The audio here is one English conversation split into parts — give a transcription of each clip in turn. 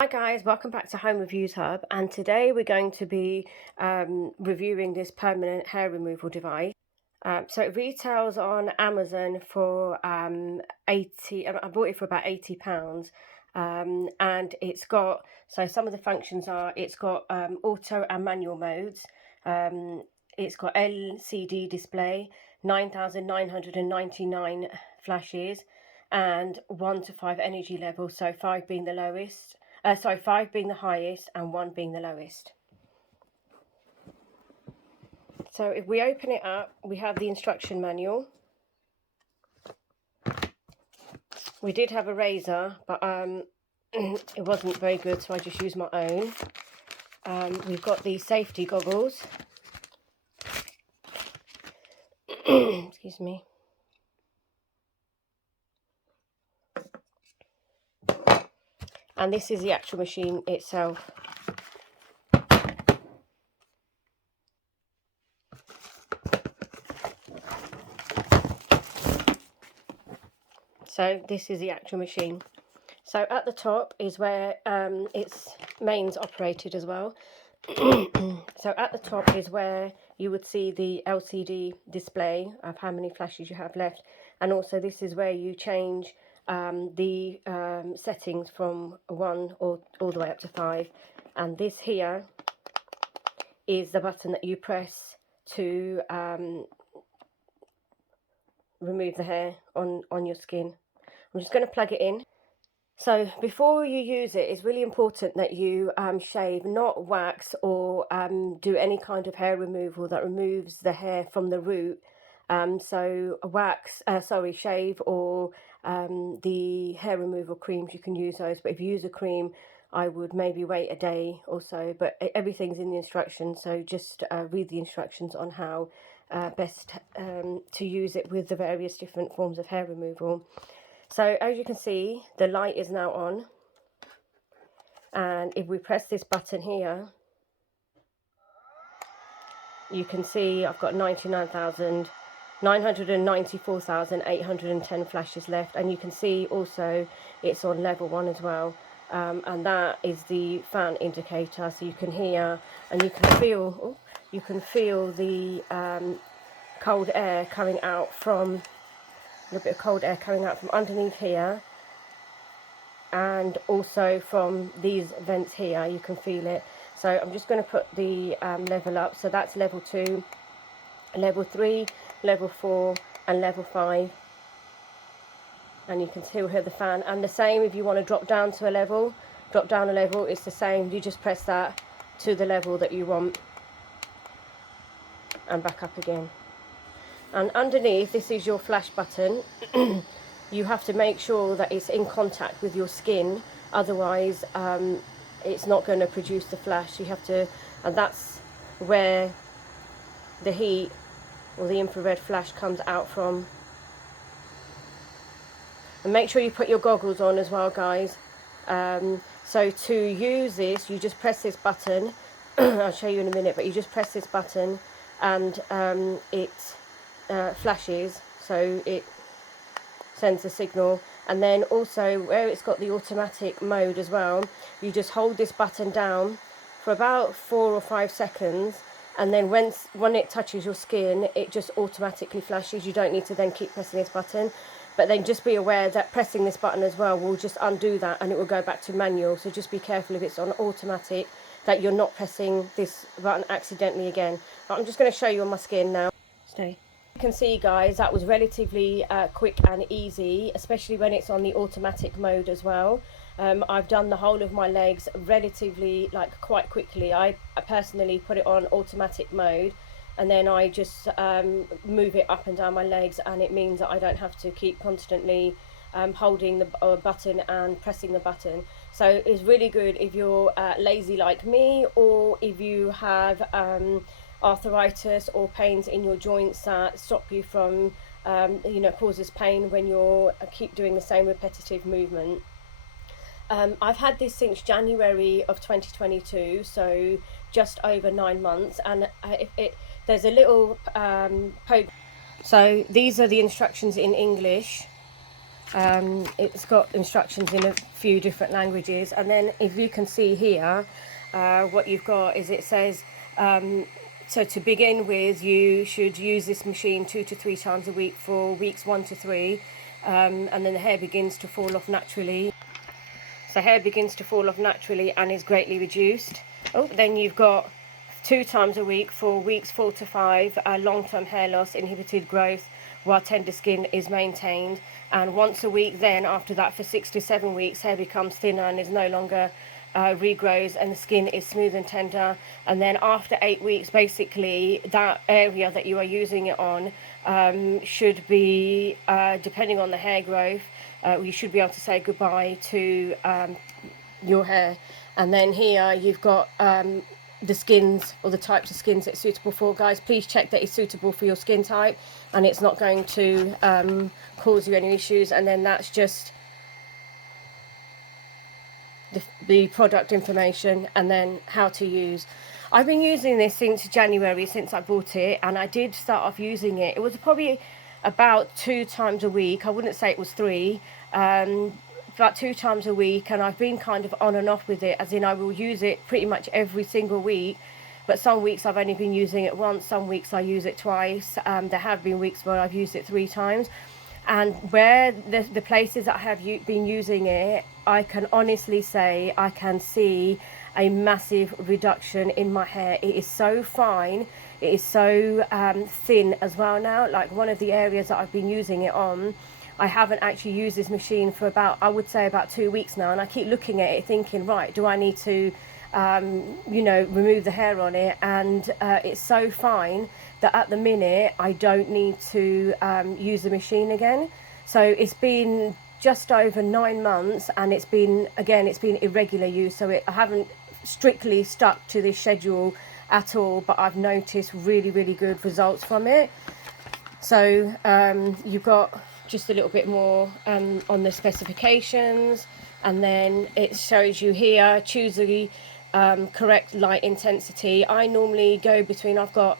Hi guys, welcome back to Home Reviews Hub, and today we're going to be reviewing this permanent hair removal device. So it retails on Amazon for 80. I bought it for about £80, and it's got, so some of the functions are, it's got auto and manual modes. It's got LCD display, 9,999 flashes, and 1 to 5 energy levels, so 5 being the lowest. 5 being the highest and 1 being the lowest. So if we open it up, we have the instruction manual. We did have a razor, but it wasn't very good, so I just used my own. We've got the safety goggles. Excuse me. And this is the actual machine itself. So this is the actual machine. So at the top is where it's mains operated as well. So at the top is where you would see the LCD display of how many flashes you have left, and also this is where you change the settings from 1 or all the way up to 5. And this here is the button that you press to remove the hair on your skin. I'm just going to plug it in. So before you use it, it's really important that you shave, not wax or do any kind of hair removal that removes the hair from the root. So shave or the hair removal creams, you can use those. But if you use a cream, I would maybe wait a day or so. But everything's in the instructions, so just read the instructions on how best to use it with the various different forms of hair removal. So as you can see, the light is now on, and if we press this button here, you can see I've got 994,810 flashes left, and you can see also it's on level 1 as well, and that is the fan indicator, so you can hear and you can feel the cold air coming out from a little bit of cold air coming out from underneath here, and also from these vents here. You can feel it. So I'm just going to put the level up. So that's level 2, level 3, level 4 and level 5, and you can still hear the fan. And the same if you want to drop down a level, it's the same. You just press that to the level that you want and back up again. And underneath, this is your flash button. You have to make sure that it's in contact with your skin, otherwise it's not going to produce the flash. You have to, and that's where the heat or the infrared flash comes out from. And make sure you put your goggles on as well, guys. So to use this, you just press this button. I'll show you in a minute, but you just press this button and it flashes, so it sends a signal. And then also where it's got the automatic mode as well, you just hold this button down for about 4 or 5 seconds, and then when it touches your skin, it just automatically flashes. You don't need to then keep pressing this button, but then just be aware that pressing this button as well will just undo that and it will go back to manual. So just be careful if it's on automatic that you're not pressing this button accidentally again. But I'm just going to show you on my skin now. Stay. You can see, guys, that was relatively quick and easy, especially when it's on the automatic mode as well. I've done the whole of my legs relatively, quite quickly. I personally put it on automatic mode, and then I just move it up and down my legs, and it means that I don't have to keep constantly holding the button and pressing the button. So it's really good if you're lazy like me, or if you have arthritis or pains in your joints that stop you from causes pain when you're keep doing the same repetitive movement. I've had this since January of 2022, so just over 9 months, and there's a little poke. So these are the instructions in English. It's got instructions in a few different languages, and then if you can see here, what you've got is it says, so to begin with, you should use this machine 2 to 3 times a week for weeks 1 to 3, and then the hair begins to fall off naturally. So hair begins to fall off naturally and is greatly reduced. Then you've got 2 times a week for weeks 4 to 5, long-term hair loss, inhibited growth, while tender skin is maintained. And once a week then, after that, for 6 to 7 weeks, hair becomes thinner and is no longer regrows, and the skin is smooth and tender. And then after 8 weeks, basically, that area that you are using it on should be, depending on the hair growth, you should be able to say goodbye to your hair. And then here you've got the skins, or the types of skins it's suitable for. Guys, please check that it's suitable for your skin type and it's not going to cause you any issues. And then that's just the product information, and then how to use. I've been using this since January, since I bought it, and I did start off using it. It was probably about 2 times a week. I wouldn't say it was 3, about 2 times a week, and I've been kind of on and off with it, as in I will use it pretty much every single week, but some weeks I've only been using it once, some weeks I use it twice. There have been weeks where I've used it 3 times, and where the places that I have been using it, I can honestly say I can see a massive reduction in my hair. It is so fine, it is so thin as well now. Like, one of the areas that I've been using it on, I haven't actually used this machine for about, I would say about 2 weeks now, and I keep looking at it thinking, right, do I need to remove the hair on it? And it's so fine that at the minute I don't need to use the machine again. So it's been just over 9 months, and it's been irregular use, so I haven't strictly stuck to this schedule at all, but I've noticed really, really good results from it. So you've got just a little bit more on the specifications, and then it shows you here, choose the correct light intensity. I normally go between, I've got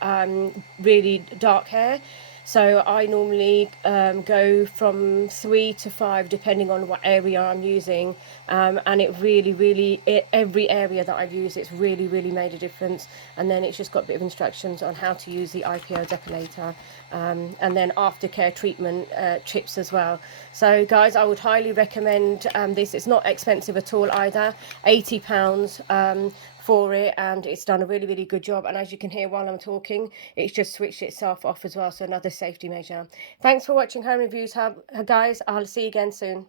really dark hair, so I normally go from 3 to 5 depending on what area I'm using, and it really, every area that I've used, it's really made a difference. And then it's just got a bit of instructions on how to use the IPL depilator, and then aftercare treatment tips as well. So guys, I would highly recommend this. It's not expensive at all either, £80 for it, and it's done a really good job. And as you can hear while I'm talking, it's just switched itself off as well, so another safety measure. Thanks for watching Home Reviews Hub, guys. I'll see you again soon.